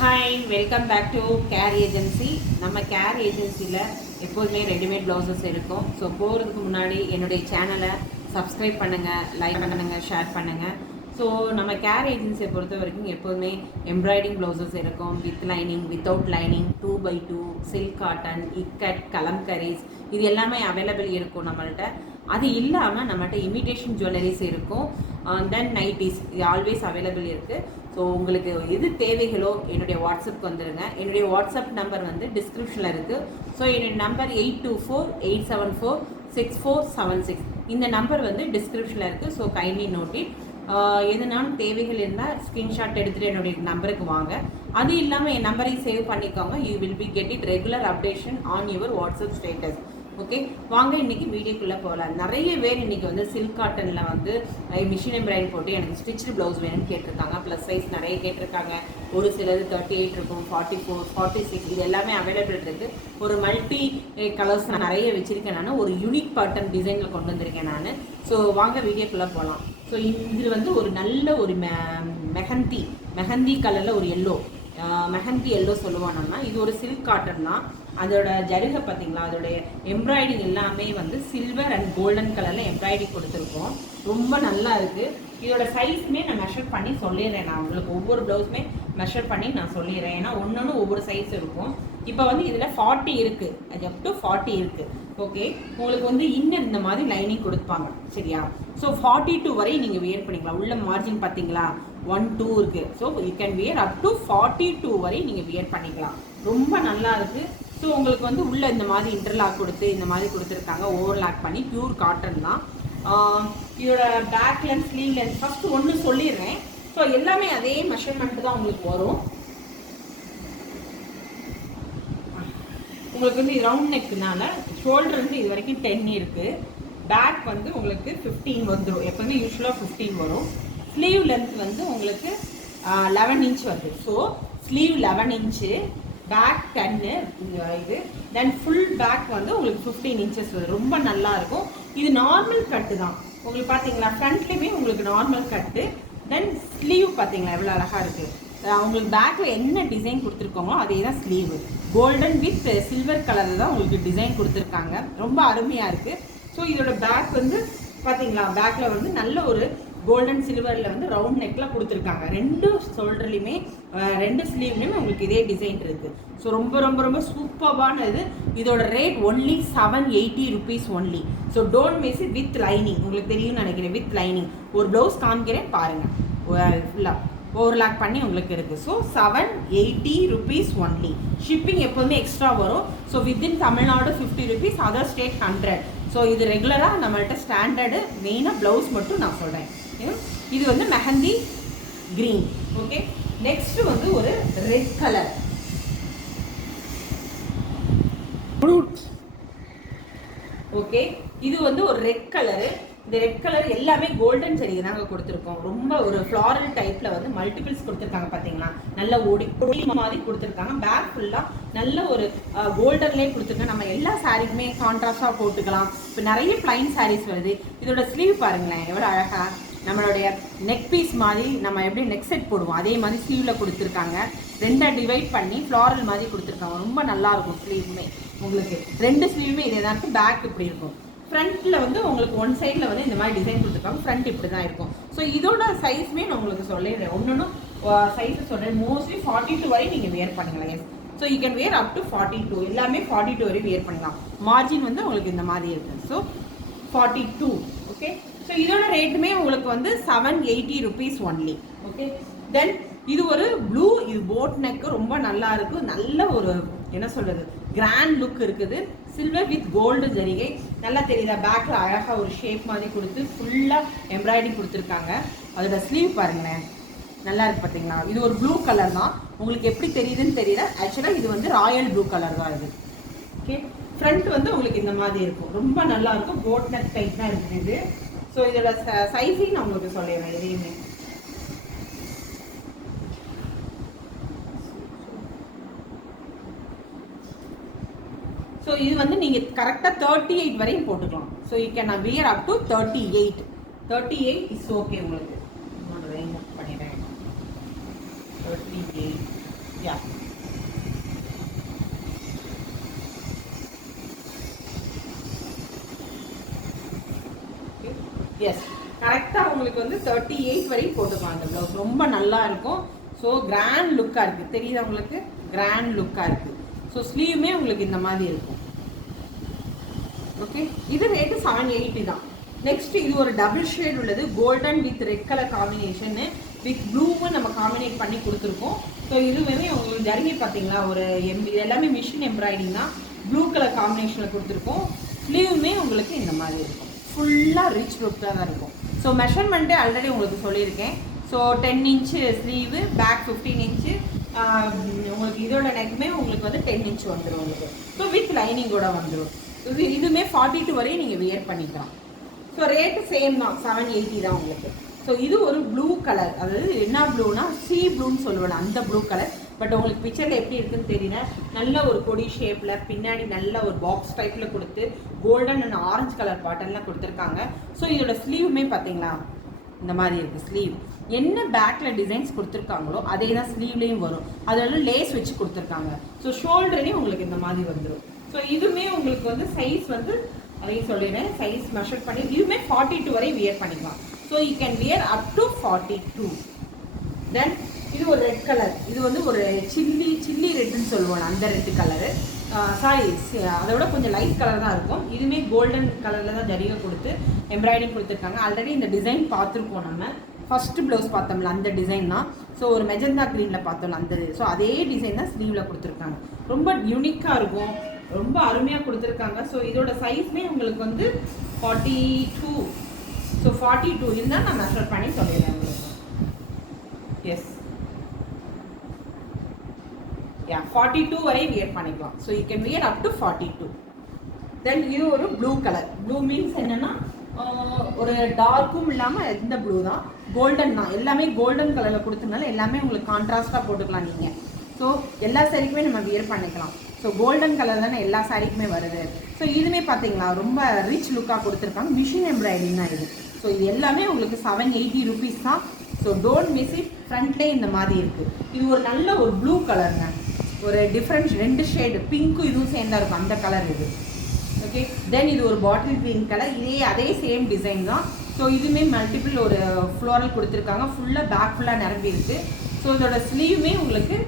Hi, welcome back to care agency. நம்ம care ஏஜென்சியில் எப்போதுமே ரெடிமேட் ப்ளவுசஸ் இருக்கும். ஸோ போகிறதுக்கு முன்னாடி என்னுடைய சேனலை சப்ஸ்கிரைப் பண்ணுங்கள், லைக் பண்ணுங்கள், ஷேர் பண்ணுங்கள். ஸோ நம்ம கேர் ஏஜென்சியை பொறுத்த வரைக்கும் எப்போதுமே எம்ப்ராய்டிங் ப்ளவுசஸ் இருக்கும், with lining, without lining, 2x2, silk cotton, ikat, kalamkaris, இது எல்லாமே அவைலபிள் இருக்கும் நம்மள்கிட்ட. அது இல்லாமல் நம்மகிட்ட இமிடேஷன் ஜுவல்லரிஸ் இருக்கும், தென் நைட்டிஸ், இது ஆல்வேஸ் அவைலபிள் இருக்குது. ஸோ உங்களுக்கு எது தேவைகளோ என்னுடைய வாட்ஸ்அப்க்கு வந்துடுங்க. என்னுடைய வாட்ஸ்அப் நம்பர் வந்து டிஸ்கிரிப்ஷனில் இருக்குது. ஸோ என்னுடைய நம்பர் 8248746476. இந்த நம்பர் வந்து டிஸ்கிரிப்ஷனில் இருக்குது. So kindly note it. எதுனாலும் தேவைகள் இருந்தால் ஸ்க்ரீன்ஷாட் எடுத்துகிட்டு என்னுடைய நம்பருக்கு வாங்க. அது இல்லாமல் என் நம்பரையும் சேவ் பண்ணிக்கோங்க. You will be get it regular updation on your WhatsApp status. Okay, வாங்க இன்றைக்கி வீடியோக்குள்ளே போகலாம். நிறைய பேர் இன்றைக்கி வந்து சில்க் காட்டனில் வந்து மிஷின் எம்ப்ராய்டரி போட்டு எனக்கு ஸ்டிச்சு ப்ளவுஸ் வேணும்னு கேட்டிருக்காங்க. ப்ளஸ் சைஸ் நிறைய கேட்டிருக்காங்க. ஒரு சிலது 38 இருக்கும், 44, 46, இது எல்லாமே அவைலபிள் இருக்குது. ஒரு மல்டி கலர்ஸ் நான் நிறைய வச்சுருக்கேன். நான் ஒரு யூனிக் பேட்டர்ன் டிசைனில் கொண்டு வந்திருக்கேன் நான். ஸோ வாங்க வீடியோக்குள்ளே போகலாம். ஸோ இது வந்து ஒரு நல்ல ஒரு மெஹந்தி கலரில் ஒரு எல்லோ, மெஹந்தி எல்லோ சொல்லுவோம் நம்ம. இது ஒரு சில்க் காட்டன் தான். அதோட ஜருகை பார்த்தீங்களா, அதோடைய எம்ப்ராய்டிங் எல்லாமே வந்து சில்வர் அண்ட் கோல்டன் கலரில் எம்ப்ராய்டிங் கொடுத்துருக்கோம். ரொம்ப நல்லா இருக்குது. இதோட சைஸ்மே நான் மெஷர் பண்ணி சொல்லிடுறேன். நான் உங்களுக்கு ஒவ்வொரு ப்ளவுஸுமே மெஷர் பண்ணி நான் சொல்லிடுறேன். ஏன்னா ஒன்று ஒவ்வொரு சைஸ் இருக்கும். இப்போ வந்து இதில் 40 இருக்குது, அது அப் டு 40 இருக்குது. ஓகே, உங்களுக்கு வந்து இன்னும் இந்த மாதிரி லைனிங் கொடுப்பாங்க, சரியா? ஸோ 42 வரை நீங்கள் வியர் பண்ணிக்கலாம். உள்ள மார்ஜின் பார்த்தீங்களா, 1, 2 இருக்குது. So you can wear up to 42 வரை நீங்கள் வியர் பண்ணிக்கலாம். ரொம்ப நல்லா இருக்குது. ஸோ உங்களுக்கு வந்து உள்ளே இந்த மாதிரி இன்டர்லாக் கொடுத்து இந்த மாதிரி கொடுத்துருக்காங்க, ஓவர்லாக் பண்ணி, பியூர் காட்டன் தான். இதோட back length, sleeve length first ஒன்று சொல்லிடுறேன். ஸோ எல்லாமே அதே மெஷர்மெண்ட் தான் உங்களுக்கு வரும். உங்களுக்கு வந்து ரவுண்ட் நெக்குனால ஷோல்டர் வந்து இது வரைக்கும் 10 இருக்குது. பேக் வந்து உங்களுக்கு 15 வந்துடும். எப்போவுமே யூஸ்வலாக 15 வரும். ஸ்லீவ் லென்த் வந்து உங்களுக்கு 11 இன்ச் வருது. ஸோ ஸ்லீவ் 11 இன்ச்சு, பேக் 10 இது, தென் ஃபுல் பேக் வந்து உங்களுக்கு 15 இன்ச்சஸ் வருது. ரொம்ப நல்லா இருக்கும். இது நார்மல் கட்டு தான். உங்களுக்கு பார்த்தீங்களா, ஃப்ரண்ட்லேயுமே உங்களுக்கு நார்மல் கட்டு, தென் ஸ்லீவ் பார்த்தீங்களா எவ்வளோ அழகாக இருக்குது. உங்களுக்கு பேக்கில் என்ன டிசைன் கொடுத்துருக்கோங்களோ அதே தான் ஸ்லீவ். கோல்டன் வித் சில்வர் கலரில் தான் உங்களுக்கு டிசைன் கொடுத்துருக்காங்க. ரொம்ப அருமையாக இருக்குது. ஸோ இதோட பேக் வந்து பார்த்தீங்களா, பேக்கில் வந்து நல்ல ஒரு கோல்டன் சில்வரில் வந்து ரவுண்ட் நெக்கில் கொடுத்துருக்காங்க. ரெண்டு ஷோல்டர்லையுமே, ரெண்டு ஸ்லீவ்லையுமே உங்களுக்கு இதே டிசைன் இருக்குது. ஸோ ரொம்ப ரொம்ப ரொம்ப சூப்பர்பான இது. இதோட rate only 780 rupees only. So don't miss it. With lining உங்களுக்கு தெரியும்னு நினைக்கிறேன். வித் லைனிங் ஒரு ப்ளவுஸ் காமிக்கிறேன் பாருங்கள், ஃபுல்லாக ஓவர்லாக் பண்ணி உங்களுக்கு இருக்குது. So 780 rupees only. ஷிப்பிங் எப்போதுமே எக்ஸ்ட்ரா வரும். So within Tamil Nadu 50 rupees, other state 100. So இது ரெகுலராக நம்மள்கிட்ட ஸ்டாண்டர்டு. மெயினாக ப்ளவுஸ் மட்டும் நான் சொல்கிறேன். இது வந்து மெஹந்தி கிரீன். ஓகே, நெக்ஸ்ட் வந்து ஒரு ரெட் கலர். ஓகே, இது வந்து ஒரு ரெட் கலரு. இந்த ரெட் கலர் எல்லாமே கோல்டன் ஜரி தாங்க கொடுத்துருக்கோம். ரொம்ப ஒரு ஃப்ளாரல் டைப்பில் வந்து மல்டிபிள்ஸ் கொடுத்துருக்காங்க பார்த்தீங்களா, நல்ல ஒடி மாதிரி கொடுத்துருக்காங்க. பேக் ஃபுல்லாக நல்ல ஒரு கோல்டன்லேயே கொடுத்துருக்காங்க. நம்ம எல்லா சாரீக்குமே கான்ட்ராஸ்டாக போட்டுக்கலாம். இப்போ நிறைய பிளைன் சாரீஸ் வருது. இதோட ஸ்லீவ் பாருங்களேன் எவ்வளோ அழகாக, நம்மளுடைய நெக் பீஸ் மாதிரி நம்ம எப்படி நெக் செட் போடுவோம் அதே மாதிரி ஸ்லீவில் கொடுத்துருக்காங்க. ரெண்டாக டிவைட் பண்ணி ஃப்ளாரல் மாதிரி கொடுத்துருக்காங்க. ரொம்ப நல்லாயிருக்கும். ஸ்லீவுமே உங்களுக்கு ரெண்டு ஸ்லீவுமே இதே தான் இருக்குது. பேக் இப்படி இருக்கும். ஃப்ரண்ட்டில் வந்து உங்களுக்கு ஒன் சைடில் வந்து இந்த மாதிரி டிசைன் கொடுத்துருக்காங்க. ஃப்ரண்ட் இப்படி தான் இருக்கும். ஸோ இதோட சைஸுமே நான் உங்களுக்கு சொல்லிடுறேன். ஒன்று சைஸை சொல்கிறேன். மோஸ்ட்லி 42 வரை நீங்கள் வியர் பண்ணுங்களேன். Yes, so you can wear up to 42. எல்லாமே 42 வரை வியர் பண்ணலாம். மார்ஜின் வந்து உங்களுக்கு இந்த மாதிரி இருக்குது. ஸோ 42. ஓகே, ஸோ இதோட ரேட்டுமே உங்களுக்கு வந்து 780 rupees ஒன்லி. ஓகே, தென் இது ஒரு ப்ளூ, இது போட் நெக்கு, ரொம்ப நல்லா இருக்கும். நல்ல ஒரு என்ன சொல்கிறது, கிராண்ட் லுக் இருக்குது. சில்வர் வித் கோல்டு ஜரிகை நல்லா தெரியுதா. பேக்கில் அழகாக ஒரு ஷேப் மாதிரி கொடுத்து ஃபுல்லாக எம்ப்ராய்டிங் கொடுத்துருக்காங்க. அதோட ஸ்லீவ் பாருங்களேன் நல்லா இருக்குது பார்த்தீங்களா. இது ஒரு ப்ளூ கலர் தான். உங்களுக்கு எப்படி தெரியுதுன்னு தெரியல. ஆக்சுவலாக இது வந்து ராயல் ப்ளூ கலர் தான் இது. ஓகே, ஃப்ரண்ட் வந்து உங்களுக்கு இந்த மாதிரி இருக்கும். ரொம்ப நல்லா இருக்கும். போட் நெக் டைப் தான் இருக்குது இது. ஸோ இதோட சைஸையும் நான் உங்களுக்கு சொல்லிடுறேன். எதையுமே ஸோ இது வந்து நீங்கள் கரெக்டாக 38 வரையும் போட்டுக்கலாம். So you can wear up to 38. 38 is okay உங்களுக்கு. பண்ணிடுறேன் 38. யா எஸ் கரெக்டாக உங்களுக்கு வந்து 38 வரைக்கும் போட்டுக்கலாம். அந்த ப்ளவுஸ் ரொம்ப நல்லா இருக்கும். ஸோ கிராண்ட் லுக்காக இருக்குது, தெரியுதா உங்களுக்கு? கிராண்ட் லுக்காக இருக்குது. ஸோ ஸ்லீவுமே உங்களுக்கு இந்த மாதிரி இருக்கும். ஓகே, இது ரேட்டு 780 தான். நெக்ஸ்ட் இது ஒரு டபுள் ஷேட் உள்ளது, golden with red colour combination with ப்ளூவும் நம்ம காம்பினேட் பண்ணி கொடுத்துருக்கோம். ஸோ இதுவுமே உங்களுக்கு ஜரிகை பார்த்தீங்களா, ஒரு எல்லாமே மிஷின் எம்ப்ராய்டிங் தான். ப்ளூ கலர் காம்பினேஷனில் கொடுத்துருக்கோம். ஸ்லீவுமே உங்களுக்கு இந்த மாதிரி இருக்கும், ஃபுல்லாக ரிச் லுக்காக தான் இருக்கும். ஸோ மெஷர்மெண்ட்டு ஆல்ரெடி உங்களுக்கு சொல்லியிருக்கேன். So 10 inch sleeve, back 15 inch, உங்களுக்கு இதோட நெக்குமே உங்களுக்கு வந்து 10 இன்ச் வந்துடும் உங்களுக்கு. ஸோ வித் லைனிங்கோட வந்துடும். இதுவுமே 42 வரையும் நீங்கள் வியர் பண்ணிக்கலாம். ஸோ ரேட்டு சேம் தான், 780 தான் உங்களுக்கு. ஸோ இது ஒரு ப்ளூ கலர், அதாவது என்ன ப்ளூனா சீ ப்ளூன்னு சொல்லுவேன், அந்த ப்ளூ கலர். பட் உங்களுக்கு பிக்சரில் எப்படி இருக்குன்னு தெரியல, நல்ல ஒரு கொடி ஷேப்பில் பின்னாடி நல்ல ஒரு பாக்ஸ் டைப்பில் கொடுத்து கோல்டன் அண்ட் ஆரஞ்சு கலர் பாட்டன்லாம் கொடுத்துருக்காங்க. ஸோ இதோட ஸ்லீவுமே பார்த்தீங்களா இந்த மாதிரி இருக்குது. ஸ்லீவ் என்ன பேக்கில் டிசைன்ஸ் கொடுத்துருக்காங்களோ அதே தான் ஸ்லீவ்லேயும் வரும். அதோட லேஸ் வச்சு கொடுத்துருக்காங்க. ஸோ ஷோல்டர்லேயும் உங்களுக்கு இந்த மாதிரி வந்துடும். ஸோ இதுவுமே உங்களுக்கு வந்து சைஸ் வந்து அதையும் சொல்லிடுறேன், சைஸ் மெஷர் பண்ணி இதுவுமே 42 வரை வியர் பண்ணிக்கலாம். So you can wear up to 42. தென் இது ஒரு ரெட் கலர், இது வந்து ஒரு சில்லி ரெட்டுன்னு சொல்லுவாங்க, அந்த ரெட்டு கலரு. சாரி, அதோட கொஞ்சம் லைட் கலர் தான் இருக்கும். இதுவுமே கோல்டன் கலரில் தான் ஜரிகை கொடுத்து எம்ப்ராய்டிங் கொடுத்துருக்காங்க. ஆல்ரெடி இந்த டிசைன் பார்த்துருக்கோம், நம்ம ஃபஸ்ட்டு ப்ளவுஸ் பார்த்தோம்ல அந்த டிசைன் தான். ஸோ ஒரு மெஜந்தா க்ரீனில் பார்த்தோம்ல அந்த, ஸோ அதே டிசைன் தான் ஸ்லீவில் கொடுத்துருக்காங்க. ரொம்ப யூனிக்காக இருக்கும், ரொம்ப அருமையாக கொடுத்துருக்காங்க. ஸோ இதோட சைஸ்மே உங்களுக்கு வந்து 42. ஸோ 42 இருந்தால் நான் மெஷர் பண்ணி சொல்லிடுறேன் உங்களுக்கு. எஸ், யா 42 வரை வியர் பண்ணிக்கலாம். So you can wear up to 42. தென் இது ஒரு ப்ளூ கலர். ப்ளூ மீன்ஸ் என்னென்னா ஒரு டார்க்கும் இல்லாமல் எந்த ப்ளூ தான், கோல்டன் தான். எல்லாமே கோல்டன் கலரில் கொடுத்ததுனால எல்லாமே உங்களுக்கு கான்ட்ராஸ்டாக போட்டுக்கலாம் நீங்கள். ஸோ எல்லா சாரிக்குமே நம்ம வியர் பண்ணிக்கலாம். ஸோ கோல்டன் கலர் தானே எல்லா சாரிக்குமே வருது. ஸோ இதுவுமே பார்த்தீங்களா ரொம்ப ரிச் லுக்காக கொடுத்துருக்காங்க. மிஷின் எம்ப்ராய்டிங் தான் இது. ஸோ இது எல்லாமே உங்களுக்கு 780 ருபீஸ் தான். So don't miss it. ஃப்ரண்ட்லேயே இந்த மாதிரி இருக்குது. இது ஒரு நல்ல ஒரு ப்ளூ கலருங்க, ஒரு டிஃப்ரெண்ட் 2 ஷேடு, பிங்க்கும் இதுவும் சேர்ந்தா இருக்கும், அந்த கலர் இது. ஓகே, தென் இது ஒரு பாட்டில் க்ரீன் கலர், அதே சேம் டிசைன் தான். ஸோ இதுவுமே மல்டிபிள் ஒரு ஃப்ளோரல் கொடுத்துருக்காங்க, ஃபுல்லாக பேக் ஃபுல்லாக நிரம்பி இருக்குது. ஸோ இதோட ஸ்லீவுமே உங்களுக்கு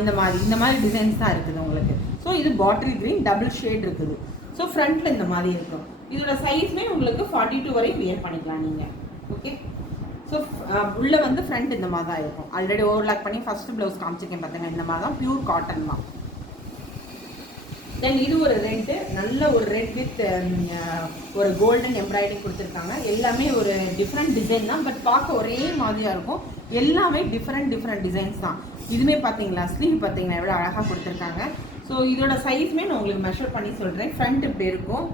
இந்த மாதிரி டிசைன்ஸ் தான் இருக்குது உங்களுக்கு. ஸோ இது பாட்டில் க்ரீன் டபுள் ஷேட் இருக்குது. ஸோ ஃப்ரண்ட்டில் இந்த மாதிரி இருக்கும். இதோட சைஸ்மே உங்களுக்கு 42 வரை வியர் பண்ணிக்கலாம் நீங்கள். ஓகே, ஸோ உள்ளே வந்து ஃப்ரண்ட் இந்த மாதிரி தான் இருக்கும். ஆல்ரெடி ஓவர்லாக் பண்ணி ஃபஸ்ட்டு ப்ளவுஸ் காமிச்சிருக்கேன் பார்த்தீங்கன்னா, இந்த மாதிரி தான் பியூர் காட்டன் தான். தென் இது ஒரு ரெட்டு, நல்ல ஒரு ரெட் வித் ஒரு கோல்டன் எம்ப்ராய்டிங் கொடுத்துருக்காங்க. எல்லாமே ஒரு டிஃப்ரெண்ட் டிசைன் தான், பட் பார்க்க ஒரே மாதிரியாக இருக்கும். எல்லாமே டிஃப்ரெண்ட் டிசைன்ஸ் தான். இதுவுமே பார்த்தீங்களா, ஸ்லீவ் பார்த்தீங்கன்னா எவ்வளோ அழகாக கொடுத்துருக்காங்க. ஸோ இதோட சைஸ்மே நான் உங்களுக்கு மெஷர் பண்ணி சொல்கிறேன். ஃப்ரண்ட் இப்படி இருக்கும்.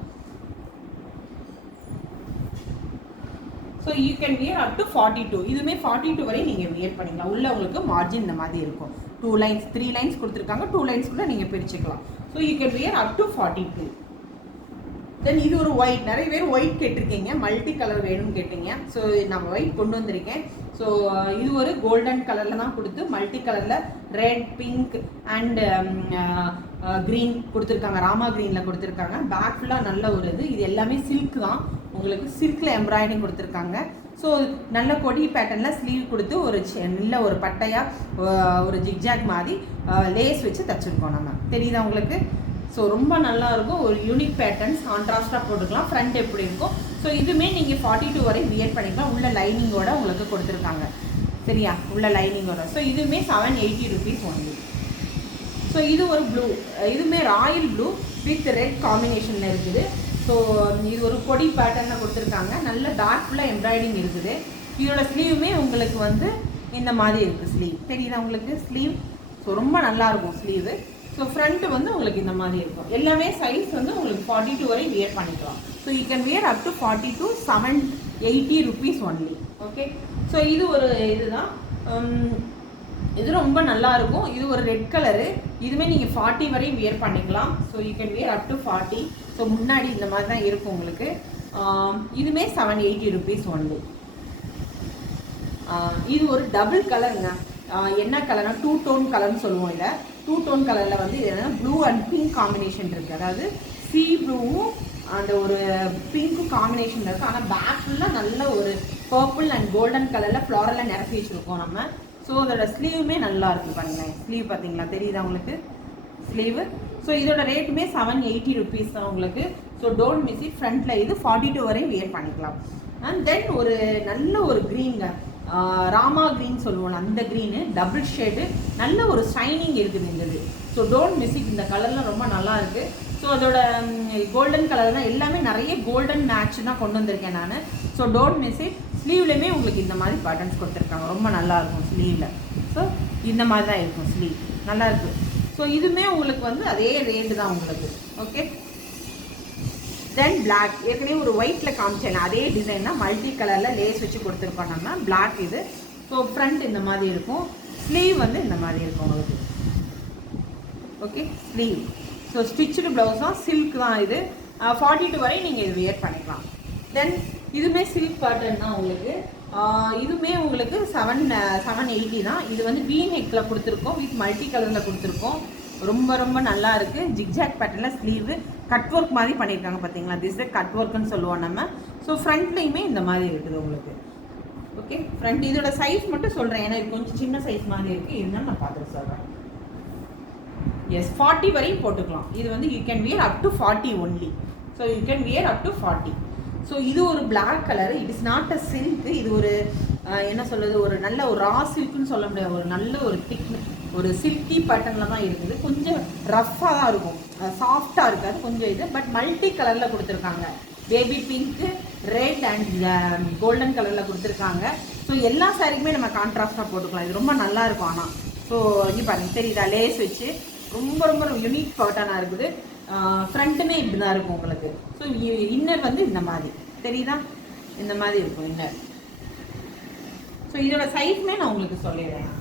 So you can wear up to 42. இதுவுமே 42 வரை நீங்கள் வியர் பண்ணிக்கலாம். உள்ள உங்களுக்கு மார்ஜின் இந்த மாதிரி இருக்கும். 2 லைன்ஸ் 3 லைன்ஸ் கொடுத்துருக்காங்க. 2 லைன்ஸ் கூட நீங்கள் பிரிச்சுக்கலாம். So you can wear up to 42. தென் இது ஒரு ஒயிட், நிறைய பேர் ஒயிட் கேட்டிருக்கீங்க, மல்டி கலர் வேணும்னு கேட்டீங்க. ஸோ நான் ஒயிட் கொண்டு வந்திருக்கேன். ஸோ இது ஒரு கோல்டன் கலரில் தான் கொடுத்து மல்டி கலரில் ரெட், பிங்க் அண்ட் க்ரீன் கொடுத்துருக்காங்க. ராமா க்ரீனில் கொடுத்துருக்காங்க. பேக் ஃபுல்லாக நல்ல ஒரு இது எல்லாமே சில்க் தான். உங்களுக்கு சில்கில் எம்ப்ராய்டிங் கொடுத்துருக்காங்க. ஸோ நல்ல கொடி பேட்டர்னில் ஸ்லீவ் கொடுத்து ஒரு நல்ல ஒரு பட்டையாக ஒரு ஜிக்ஜாக் மாதிரி லேஸ் வச்சு தச்சுருக்கோம் நம்ம. தெரியுதா உங்களுக்கு? ஸோ ரொம்ப நல்லாயிருக்கும். ஒரு யூனிக் பேட்டர்ன்ஸ் கான்ட்ராஸ்டாக போட்டுக்கலாம். ஃப்ரண்ட் எப்படி இருக்கும். ஸோ இதுவுமே நீங்கள் 42 வரை வியர் பண்ணிக்கலாம். உள்ள லைனிங்கோட உங்களுக்கு கொடுத்துருக்காங்க. சரியா, உள்ள லைனிங்கோட. ஸோ இதுவுமே 780 ருபீஸ் ஒன்லி. ஸோ இது ஒரு ப்ளூ, இதுவுமே ராயல் ப்ளூ வித் ரெட் காம்பினேஷனில் இருக்குது. ஸோ இது ஒரு கொடி பேட்டர்னில் கொடுத்துருக்காங்க. நல்ல டார்க் ஃபுல்லாக எம்ப்ராய்டிங் இருக்குது. இதோட ஸ்லீவுமே உங்களுக்கு வந்து இந்த மாதிரி இருக்குது. ஸ்லீவ் தெரியுதா உங்களுக்கு? ஸ்லீவ் ஸோ ரொம்ப நல்லாயிருக்கும் ஸ்லீவு. ஸோ ஃப்ரண்ட்டு வந்து உங்களுக்கு இந்த மாதிரி இருக்கும். எல்லாமே சைஸ் வந்து உங்களுக்கு 42 வரை வியர் பண்ணிக்கலாம். So you can wear up to 42, 780 rupees only. Okay, so இது ஒரு இதுதான். இது ரொம்ப நல்லாயிருக்கும். இது ஒரு ரெட் கலரு. இதுவுமே நீங்கள் 40 வரை வியர் பண்ணிக்கலாம். So you can wear up to 40. So முன்னாடி இந்த மாதிரி தான் இருக்கும் உங்களுக்கு. இதுவுமே 780 ருபீஸ் ஒன்லி. இது ஒரு டபுள் கலருங்க. என்ன கலர்னா 2 டோன் கலர்னு சொல்லுவோம். இல்லை 2 டோன் கலரில் வந்து இது என்னன்னா ப்ளூ அண்ட் பிங்க் காம்பினேஷன் இருக்குது. அதாவது சீ ப்ளூவும் அந்த ஒரு பிங்க்கும் காம்பினேஷன் இருக்குது. ஆனால் பேக் ஃபுல்லாக நல்ல ஒரு பர்பிள் அண்ட் கோல்டன் கலரில் ஃப்ளாரலாக நிரப்பி வச்சுருக்கோம் நம்ம. ஸோ அதோட ஸ்லீவுமே நல்லா இருக்குது பாருங்களேன். ஸ்லீவ் பார்த்தீங்களா, தெரியுதா உங்களுக்கு ஸ்லீவு? ஸோ இதோட ரேட்டுமே 780 ருபீஸ் தான் உங்களுக்கு. So don't miss it. ஃப்ரண்ட்டில் இது 42 வரையும் வியர் பண்ணிக்கலாம். அண்ட் தென் ஒரு நல்ல ஒரு க்ரீனுங்க, ராமா க்ரீன் சொல்லுவோம், அந்த க்ரீனு டபுள் ஷேடு, நல்ல ஒரு ஷைனிங் இருக்குது இந்த இது. So don't miss it. இந்த கலர்லாம் ரொம்ப நல்லா இருக்குது. ஸோ அதோட கோல்டன் கலர் தான், எல்லாமே நிறைய கோல்டன் மேட்ச் தான் கொண்டு வந்திருக்கேன் நான். So don't miss it. ஸ்லீவ்லேயுமே உங்களுக்கு இந்த மாதிரி பட்டன்ஸ் கொடுத்துருக்காங்க, ரொம்ப நல்லாயிருக்கும் ஸ்லீவில். ஸோ இந்த மாதிரி தான் இருக்கும் ஸ்லீவ், நல்லாயிருக்கு. ஸோ இதுவுமே உங்களுக்கு வந்து அதே ரேட்டு தான் உங்களுக்கு. ஓகே, தென் பிளாக், ஏற்கனவே ஒரு ஒயிட்டில் காமிச்சேன் அதே டிசைன் தான், மல்டி கலரில் லேஸ் வச்சு கொடுத்துருக்கோம் நம்ம. பிளாக் இது. ஸோ ஃப்ரண்ட் இந்த மாதிரி இருக்கும், ஸ்லீவ் வந்து இந்த மாதிரி இருக்கும் உங்களுக்கு. Okay, sleeve. So stitched blouse தான், சில்க் தான் இது. 42 வரை நீங்கள் இது வியர் பண்ணிக்கலாம். தென் இதுவுமே சில்க் பேட்டர்ன் தான் உங்களுக்கு. இதுவுமே உங்களுக்கு 780 தான். இது வந்து வீ நெக்கில் கொடுத்துருக்கோம், வித் மல்டி கலரில் கொடுத்துருக்கோம். ரொம்ப ரொம்ப நல்லா இருக்குது. ஜிக்ஜாக் பேட்டர்னில் ஸ்லீவு கட் ஒர்க் மாதிரி பண்ணியிருக்காங்க பார்த்தீங்களா, திஸ் த கட் ஒர்க்குன்னு சொல்லுவோம் நம்ம. ஸோ ஃப்ரண்ட்லேயுமே இந்த மாதிரி இருக்குது உங்களுக்கு. ஓகே, ஃப்ரண்ட் இதோட சைஸ் மட்டும் சொல்கிறேன், ஏன்னா இது கொஞ்சம் சின்ன சைஸ் மாதிரி இருக்குது, இருந்தாலும் நான் பார்த்துட்டு சொல்கிறேன். எஸ், 40 வரையும் போட்டுக்கலாம். இது வந்து you can wear up to 40 only. So you can wear up to 40. So இது ஒரு black colour, it is not a silk. இது ஒரு என்ன சொல்கிறது, ஒரு நல்ல ஒரு ரா சில்க்குன்னு சொல்ல முடியாது, ஒரு நல்ல ஒரு திக் ஒரு சில்கி பேட்டர்னில் தான் இருக்குது. கொஞ்சம் ரஃப்பாக தான் இருக்கும், சாஃப்டாக இருக்காது கொஞ்சம் இது. பட் மல்டி கலரில் கொடுத்துருக்காங்க, baby pink, red and golden கலரில் கொடுத்துருக்காங்க. ஸோ எல்லா சாரிக்குமே நம்ம கான்ட்ராஸ்டாக போட்டுக்கலாம். இது ரொம்ப நல்லாயிருக்கும். ஆனால் ஸோ இங்கே பாருங்கள், தெரியுதா, லேஸ் வச்சு ரொம்ப ரொம்ப யூனிக் பேட்டர்னாக இருக்குது. ஃப்ரண்ட்டுமே இப்படி தான் இருக்கும் உங்களுக்கு. ஸோ இன்னர் வந்து இந்த மாதிரி தெரியுதா, இந்த மாதிரி இருக்கும் இன்னர். ஸோ இதோட சைஸ்மே நான் உங்களுக்கு சொல்லிடுறேன்.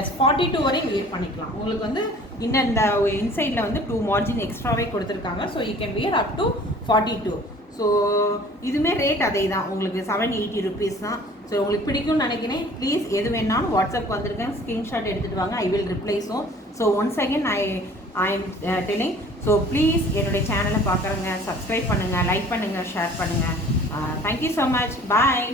எஸ், 42 வரையும் வியர் பண்ணிக்கலாம். உங்களுக்கு வந்து இன்னும் இந்த இன்சைடில் வந்து 2 மார்ஜின் எக்ஸ்ட்ராவே கொடுத்துருக்காங்க. So you can wear up to 42. So இதுவுமே ரேட் அதே தான், உங்களுக்கு 780 ருபீஸ் தான். ஸோ உங்களுக்கு பிடிக்கும்னு நினைக்கிறேன். ப்ளீஸ் எது வேணாலும் வாட்ஸ்அப் வந்திருக்கேன், ஸ்க்ரீன்ஷாட் எடுத்துகிட்டு வாங்க, I will reply. So once again I am telling. So please என்னுடைய சேனலை பார்க்குறவங்க சப்ஸ்கிரைப் பண்ணுங்கள், லைக் பண்ணுங்கள், ஷேர் பண்ணுங்கள். Thank you so much. பாய்.